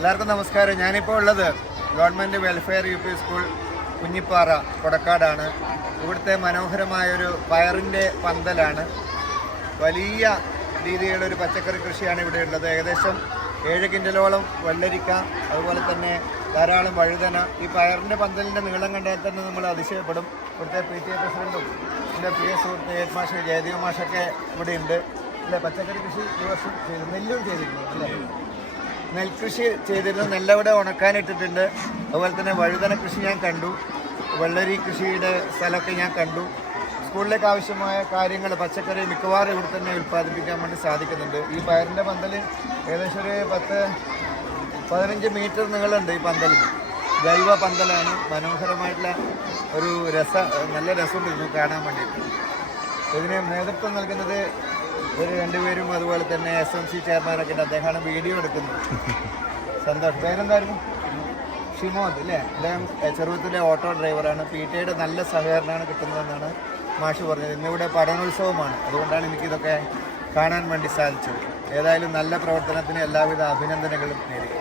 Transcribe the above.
എല്ലാവർക്കും നമസ്കാരം. ഞാനിപ്പോൾ ഉള്ളത് government welfare U P school Kunjippara കൊടക്കാടാണ്. ഇവിടുത്തെ മനോഹരമായൊരു പയറിൻ്റെ പന്തലാണ്. വലിയ രീതിയിലൊരു പച്ചക്കറി കൃഷിയാണ് ഇവിടെ ഉള്ളത്. ഏകദേശം 7 കിൻഡലോളം വെള്ളരിക്ക, അതുപോലെ തന്നെ ധാരാളം വഴുതന. ഈ പയറിൻ്റെ പന്തലിൻ്റെ നീളം കണ്ടാൽ തന്നെ നമ്മൾ അതിശയപ്പെടും. ഇവിടുത്തെ PTA പ്രസിഡൻറ്റും എൻ്റെ പ്രിയ സുഹൃത്ത് ഹെഡ് മാഷ് ജയദേവ മാഷൊക്കെ ഇവിടെ ഉണ്ട്. അല്ലേ, പച്ചക്കറി കൃഷി ഈ വർഷം ചെയ്തു, നെല്ലും ചെയ്തിരുന്നു അല്ലേ? നെൽകൃഷി ചെയ്തിരുന്നു, നെല്ലവിടെ ഉണക്കാനിട്ടിട്ടുണ്ട്. അതുപോലെ തന്നെ വഴുതന കൃഷി ഞാൻ കണ്ടു, വെള്ളരി കൃഷിയുടെ സ്ഥലമൊക്കെ ഞാൻ കണ്ടു. സ്കൂളിലേക്ക് ആവശ്യമായ കാര്യങ്ങൾ, പച്ചക്കറി മിക്കവാറും ഇവിടെ തന്നെ ഉൽപ്പാദിപ്പിക്കാൻ വേണ്ടി സാധിക്കുന്നുണ്ട്. ഈ പയറിൻ്റെ പന്തൽ ഏകദേശം ഒരു 10-15 മീറ്റർ നീളമുണ്ട്. ഈ പന്തൽ ജൈവ പന്തലാണ്. മനോഹരമായിട്ടുള്ള ഒരു നല്ല രസമുണ്ട് കാണാൻ വേണ്ടിയിട്ട്. ഇതിന് നേതൃത്വം നൽകുന്നത് ഒരു 2 പേരും, അതുപോലെ തന്നെ SMC ചെയർമാനൊക്കെ ഉണ്ട്. അദ്ദേഹമാണ് വീഡിയോ എടുക്കുന്നത്. സന്തോഷം. പേരെന്തായിരുന്നു? ഷിമോദ് അല്ലേ? അദ്ദേഹം ചെറുപ്പത്തിലെ ഓട്ടോ ഡ്രൈവറാണ്. PTA നല്ല സഹകരണമാണ് കിട്ടുന്നതെന്നാണ് മാഷ് പറഞ്ഞത്. ഇന്നിവിടെ പഠനോത്സവമാണ്, അതുകൊണ്ടാണ് എനിക്കിതൊക്കെ കാണാൻ വേണ്ടി സാധിച്ചത്. ഏതായാലും നല്ല പ്രവർത്തനത്തിന് എല്ലാവിധ അഭിനന്ദനങ്ങളും നേരുക.